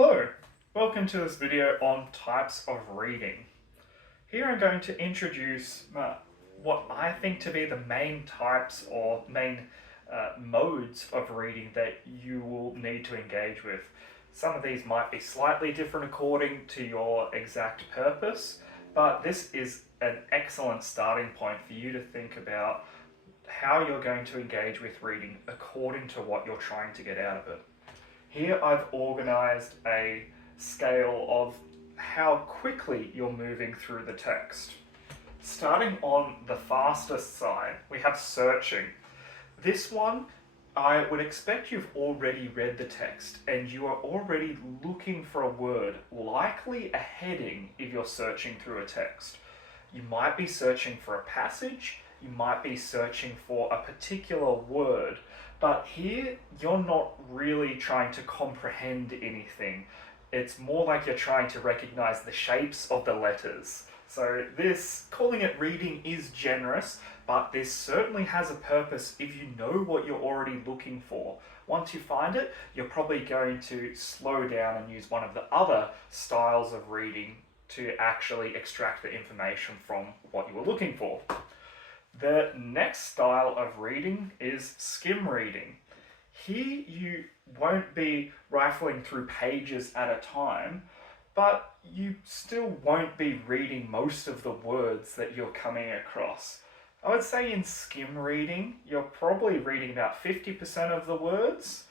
Hello, welcome to this video on types of reading. Here I'm going to introduce what I think to be the main types or main modes of reading that you will need to engage with. Some of these might be slightly different according to your exact purpose, but this is an excellent starting point for you to think about how you're going to engage with reading according to what you're trying to get out of it. Here I've organized a scale of how quickly you're moving through the text. Starting on the fastest side, we have searching. This one, I would expect you've already read the text and you are already looking for a word, likely a heading if you're searching through a text. You might be searching for a passage, you might be searching for a particular word, but here you're not really trying to comprehend anything. It's more like you're trying to recognize the shapes of the letters. So this, calling it reading is generous, but this certainly has a purpose if you know what you're already looking for. Once you find it, you're probably going to slow down and use one of the other styles of reading to actually extract the information from what you were looking for. The next style of reading is skim reading. Here you won't be rifling through pages at a time, but you still won't be reading most of the words that you're coming across. I would say in skim reading, you're probably reading about 50% of the words.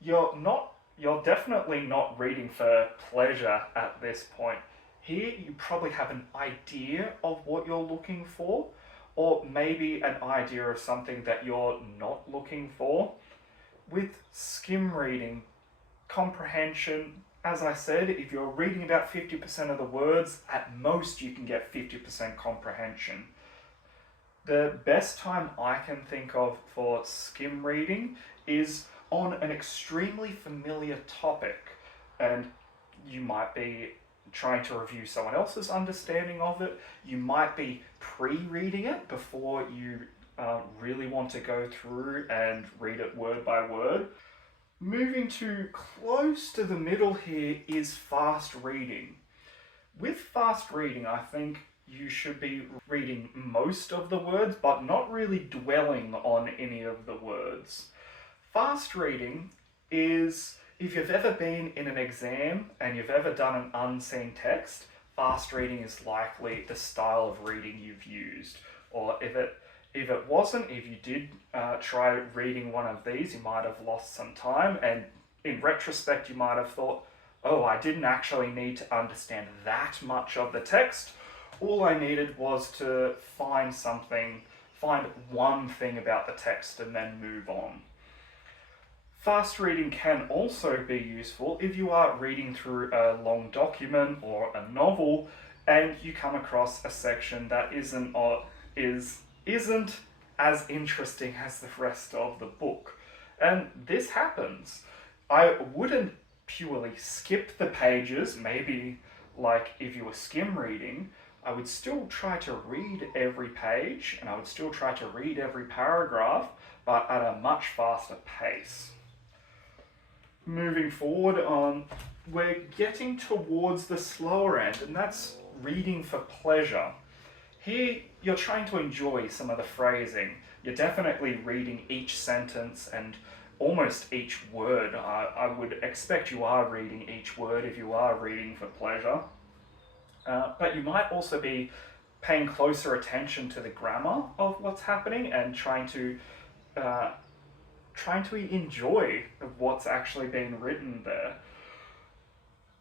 You're definitely not reading for pleasure at this point. Here you probably have an idea of what you're looking for, or maybe an idea of something that you're not looking for. With skim reading, comprehension, as I said, if you're reading about 50% of the words, at most you can get 50% comprehension. The best time I can think of for skim reading is on an extremely familiar topic, and you might be trying to review someone else's understanding of it. You might be pre-reading it before you really want to go through and read it word by word. Moving to close to the middle here is fast reading. With fast reading, I think you should be reading most of the words, but not really dwelling on any of the words. Fast reading is, if you've ever been in an exam and you've ever done an unseen text, fast reading is likely the style of reading you've used. Or if it wasn't, if you did try reading one of these, you might have lost some time, and in retrospect you might have thought, oh, I didn't actually need to understand that much of the text. All I needed was to find one thing about the text and then move on. Fast reading can also be useful if you are reading through a long document or a novel and you come across a section that isn't as interesting as the rest of the book. And this happens. I wouldn't purely skip the pages, maybe like if you were skim reading. I would still try to read every page and I would still try to read every paragraph, but at a much faster pace. Moving forward on, we're getting towards the slower end, and that's reading for pleasure. Here, you're trying to enjoy some of the phrasing. You're definitely reading each sentence and almost each word. I would expect you are reading each word if you are reading for pleasure. But you might also be paying closer attention to the grammar of what's happening and trying to enjoy what's actually being written there.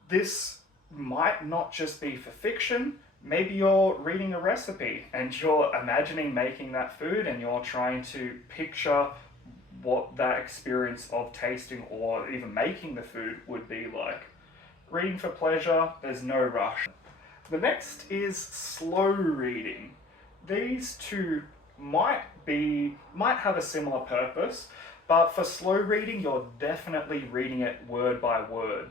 This might not just be for fiction. Maybe you're reading a recipe and you're imagining making that food and you're trying to picture what that experience of tasting or even making the food would be like. Reading for pleasure, there's no rush. The next is slow reading. These two might have a similar purpose, but for slow reading, you're definitely reading it word by word.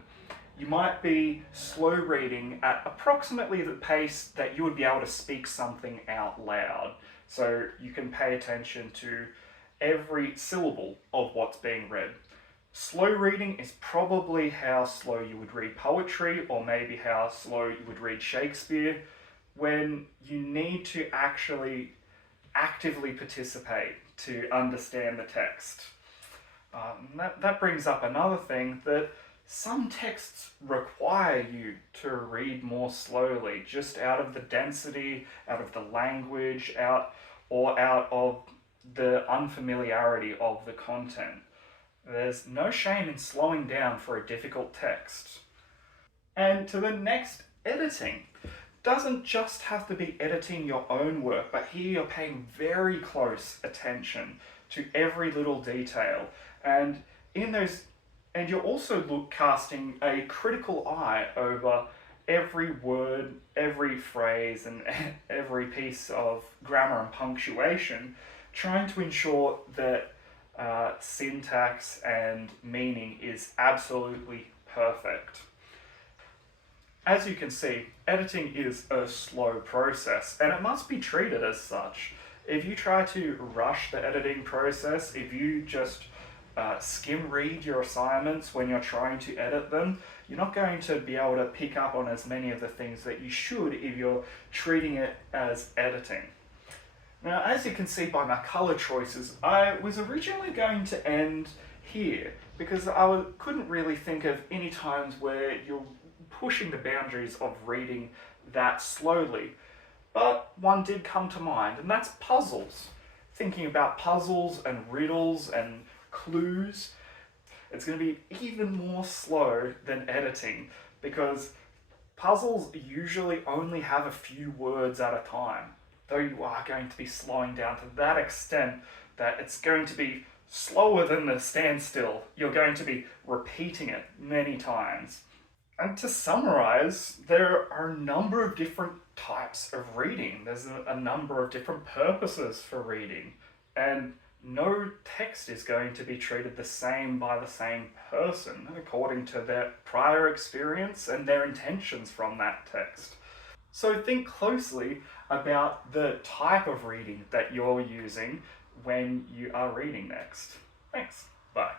You might be slow reading at approximately the pace that you would be able to speak something out loud. So you can pay attention to every syllable of what's being read. Slow reading is probably how slow you would read poetry, or maybe how slow you would read Shakespeare, when you need to actually actively participate to understand the text. That brings up another thing, that some texts require you to read more slowly, just out of the density, out of the language, out of the unfamiliarity of the content. There's no shame in slowing down for a difficult text. And to the next, editing. Doesn't just have to be editing your own work, but here you're paying very close attention to every little detail. And in those and you're also casting a critical eye over every word, every phrase, and every piece of grammar and punctuation, trying to ensure that syntax and meaning is absolutely perfect. As you can see, editing is a slow process, and it must be treated as such. If you try to rush the editing process, if you just skim read your assignments when you're trying to edit them, you're not going to be able to pick up on as many of the things that you should if you're treating it as editing. Now, as you can see by my colour choices, I was originally going to end here because I couldn't really think of any times where you're pushing the boundaries of reading that slowly. But one did come to mind, and that's puzzles. Thinking about puzzles and riddles and clues, it's going to be even more slow than editing, because puzzles usually only have a few words at a time, though you are going to be slowing down to that extent that it's going to be slower than the standstill. You're going to be repeating it many times. And to summarize, there are a number of different types of reading. There's a number of different purposes for reading. And no text is going to be treated the same by the same person according to their prior experience and their intentions from that text. So think closely about the type of reading that you're using when you are reading next. Thanks. Bye.